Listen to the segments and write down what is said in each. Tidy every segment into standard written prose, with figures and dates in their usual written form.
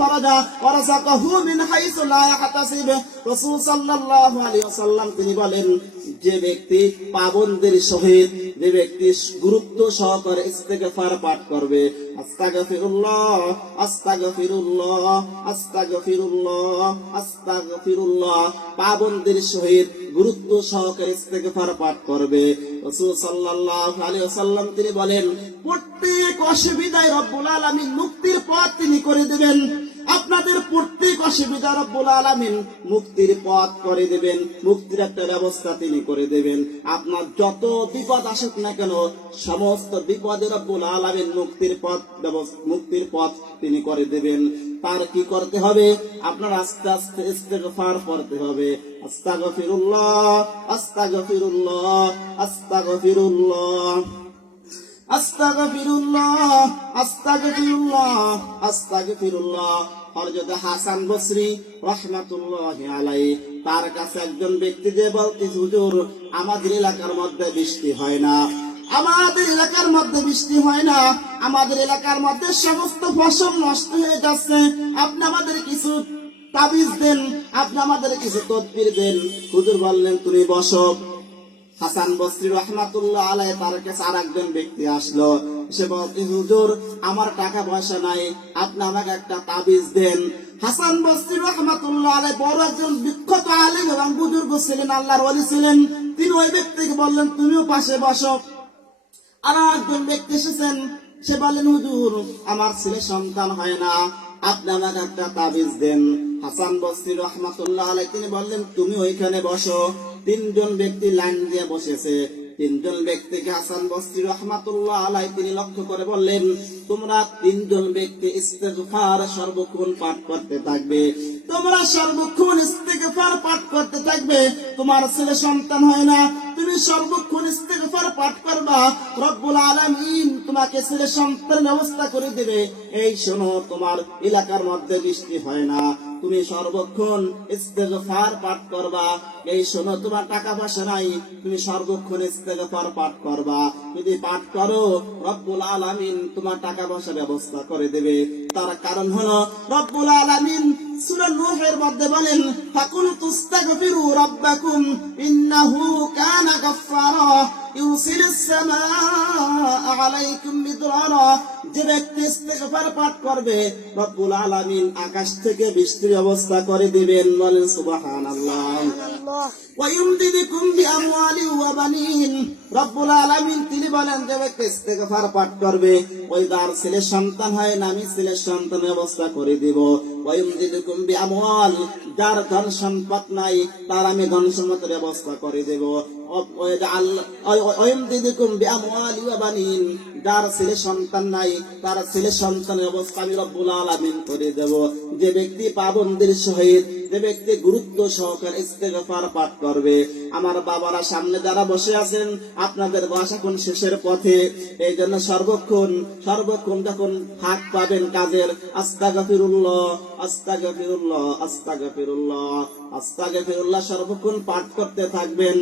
ফারাজা ওয়া রাযাকাহু মিন হাইসু লা ইয়াহতাসিব। রাসূল সাল্লাল্লাহু আলাইহি ওয়াসাল্লাম তিনি বলেন, যে ব্যক্তি পাবন্দের সহিত, যে ব্যক্তি গুরুত্ব সহকারে ইস্তেগফার পাঠ করবে, আস্তাগফিরুল্লাহ আস্তাগফিরুল্লাহ আস্তাগফিরুল্লাহ আস্তাগফিরুল্লাহ, পাবন্দের সহিত গুরুত্ব সহকারে ইস্তেগফার পাঠ করবে, রাসূল সাল্লাল্লাহু আলাইহি ওয়াসাল্লাম তিনি বলেন, প্রত্যেক অসুবিধায় রব্বুল আলামিন মুক্তির পথ তিনি করে দেবেন। আপনাদের প্রত্যেক অসুবিধা রব্বুল আলামিন মুক্তির পথ করে দেবেন, মুক্তির একটা ব্যবস্থা তিনি করে দেবেন। আপনার যত বিপদ আসুক না কেন, সমস্ত বিপদে রব্বুল আলামিন মুক্তির পথ তিনি করে দেবেন। তার কি করতে হবে? আপনার আস্তে আস্তে ইস্তেগফার পড়তে হবে। আস্তাগফিরুল্লাহ আস্তাগফিরুল্লাহ আস্তাগফিরুল্লাহ আস্তাগফিরুল্লাহ আস্তাগফিরুল্লাহ আস্তাগফিরুল্লাহ। হযরত হাসান বসরি রাহমাতুল্লাহি আলাইহি, তার কাছে একজন ব্যক্তি যে বলতে, হুজুর আমাদের এলাকার মধ্যে বৃষ্টি হয় না, আমাদের এলাকার মধ্যে বৃষ্টি হয় না, আমাদের এলাকার মধ্যে সমস্ত ফসল নষ্ট হয়ে যাচ্ছে, আপনি আমাদের কিছু তাবিজ দেন, আপনি আমাদের কিছু তদবির দেন। হুজুর বললেন, তুমি বসো। হাসান বসরি রাহমাতুল্লাহ আলাইহি, তার কাছে আরেকজন ব্যক্তি আসলো, সে বলতে, হুজুর আমার টাকা পয়সা নাই, আপনি আমাকে একটা তাবিজ দেন। হাসান বসরি রাহমাতুল্লাহ আলাইহি বড় একজন বিখ্যাত আলেম এবং বুজুর্গ ছিলেন, আল্লাহর ওলি ছিলেন। তিনি ওই ব্যক্তিকে বললেন, তুমিও পাশে বসো। আর একজন ব্যক্তি এসেছেন, সে বললেন, হুজুর আমার ছেলে সন্তান হয় না, আপনি আমাকে একটা তাবিজ দেন। হাসান বসরি রাহমাতুল্লাহ আলাইহি তিনি বললেন, তুমি ওইখানে বসো। তিনজন ব্যক্তি লাইন দিয়ে বসেছে। তিনজন ব্যক্তিকে হাসান বসরি রাহমাতুল্লাহ আলাইহি তিনি লক্ষ্য করে বললেন, তোমরা তিনজন ব্যক্তি ইস্তেগফার সর্বক্ষণ পাঠ করতে থাকবে, তোমরা সর্বক্ষণ ইস্তেগফার পাঠ করতে থাকবে। তোমার ছেলে সন্তান হয় না, তুমি সর্বক্ষণ ইস্তেগফার পাঠ করবা, রব্বুল আলামিন তোমাকে ছেলে সন্তানের ব্যবস্থা করে দেবে। এই শোনো, তোমার এলাকার মধ্যে বৃষ্টি হয় না, তুমি সর্বক্ষণ ইস্তেগফার পাঠ করবা। এই শোনো, তোমার টাকা পয়সা নাই, তুমি সর্বক্ষণ ইস্তেগফার পাঠ করবা। যদি পাঠ করো, রব্বুল আলামিন তোমার টাকা পয়সা ব্যবস্থা করে দেবে। তার কারণ হলো রব্বুল আলামিন সূরা নূহের মধ্যে বলেন, ফাকুলতু ইস্তাগফিরু রাব্বাকুম ইন্নাহু কানা গাফফারা ইউসিলিস সামাআ আলাইকুম মিদরারা। যে ব্যক্তি ইস্তেগফার পাঠ করবে, রব্বুল আলামিন আকাশ থেকে বৃষ্টির ব্যবস্থা করে দিবেন। বলেন সুবহানাল্লাহ। ওয়া ইউমদিদুকুম বিআমওয়ালি ওয়া বানিন। রব্বুল আলামিন তিনি বলেন, যে ব্যক্তি ইস্তেগফার পাঠ করবে, ওই যার ছেলে সন্তান হয় না, আমি ছেলে সন্তানের ব্যবস্থা করে দিব। ওয়া ইউমদিদুকুম বিআমওয়াল, যার ধন সম্পদ নাই, তার আমি ধন সম্পদের ব্যবস্থা করে দেব। ওয়া ইউমদিদুকুম বিআমওয়ালি ওয়া বানিন, যার ছেলে সন্তান নাই, তার ছেলে সন্তানের ব্যবস্থা আমি রব্বুল আলামিন করে দেব। যে ব্যক্তি পাবন্দের সহিত, যে ব্যক্তি গুরুত্ব সহকারে ইস্তেগফার পাঠ করবে। আমার বাবারা সামনে যারা বসে আছেন, আপনাদের বয়স এখন শেষের পথে, এই জন্য সর্বক্ষণ যখন ফাঁক পাবেন কাজের, আস্তাগফিরুল্লাহ আস্তাগফিরুল্লাহ আস্তাগফিরুল্লাহ আস্তাগফিরুল্লাহ সর্বক্ষণ পাঠ করতে থাকবেন।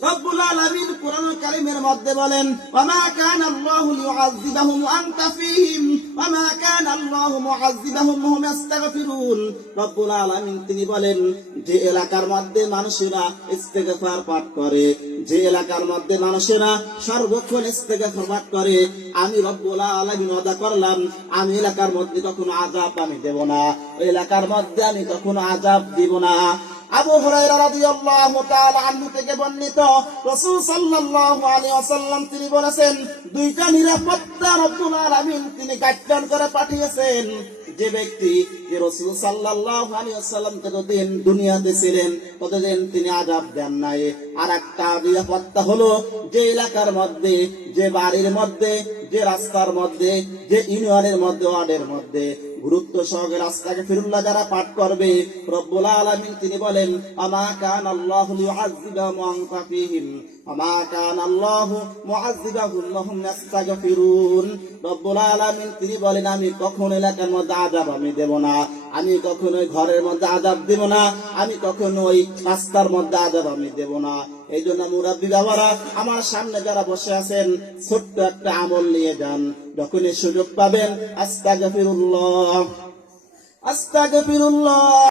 রব্বুল আলামিন কোরআনুল কারীমের মধ্যে বলেন, ওয়া মা কানা আল্লাহু লিউআযযিবাহুম ওয়া আনতা ফীহিম ওয়া মা কানা আল্লাহু মুআযযিবাহুম ওয়া হুম ইস্তাগফিরুন। রব্বুল আলামিন তিনি বলেন, যে এলাকার মধ্যে মানুষেরা ইস্তেগফার পাঠ করে, যে এলাকার মধ্যে মানুষেরা সর্বক্ষণ ইস্তেগফার পাঠ করে, আমি রব্বুল আলামিন ওয়াদা করলাম, আমি এলাকার মধ্যে কখনো আযাব আমি দেব না, ওই এলাকার মধ্যে আমি কখনো আযাব দিব না। আবু হুরায়রা রাদিয়াল্লাহু তাআলা আনহু থেকে বর্ণিত, রাসূল সাল্লাল্লাহু আলাইহি ওয়াসাল্লাম তিনি বলেছেন, দুইটা নিরাপত্তা রব্বুল আলামিন তিনি গাইডলাইন করে পাঠিয়েছেন। যে ব্যক্তি রাসূল সাল্লাল্লাহু আলাইহি ওয়াসাল্লাম যতদিন দুনিয়াতে ছিলেন ততদিন তিনি আযাব দেন নাই। আর একটা নিরাপত্তা হলো, যে এলাকার মধ্যে, যে বাড়ির মধ্যে, যে রাস্তার মধ্যে, যে ইউনিয়নের মধ্যে, ওয়ার্ডের মধ্যে গুরুত্ব সহকারে আস্তাগফিরুল্লাহ যারা পাঠ করবে, রব্বুল আলামিন তিনি বলেন, আমা কানা আল্লাহু লিউআযযিবাহুম ওয়া আনতা ফীহিম আমা কানা আল্লাহু মুআযযিবাহুম ওয়া হুম ইস্তাগফিরুন। রব্বুল আলামিন তিনি বলেন, আমি কখনো এলাকার মধ্যে আযাব আমি দেব না, আমি কখনো ঘরের মধ্যে আযাব দেব না, আমি কখনো ওই রাস্তার মধ্যে আযাব আমি দেব না। এই জন্য মুরাব্বি বাবারা আমার সামনে যারা বসে আছেন, ছোট্ট একটা আমল নিয়ে যান, যখনই সুযোগ পাবেন আস্তাগফিরুল্লাহ আস্তাগফিরুল্লাহ।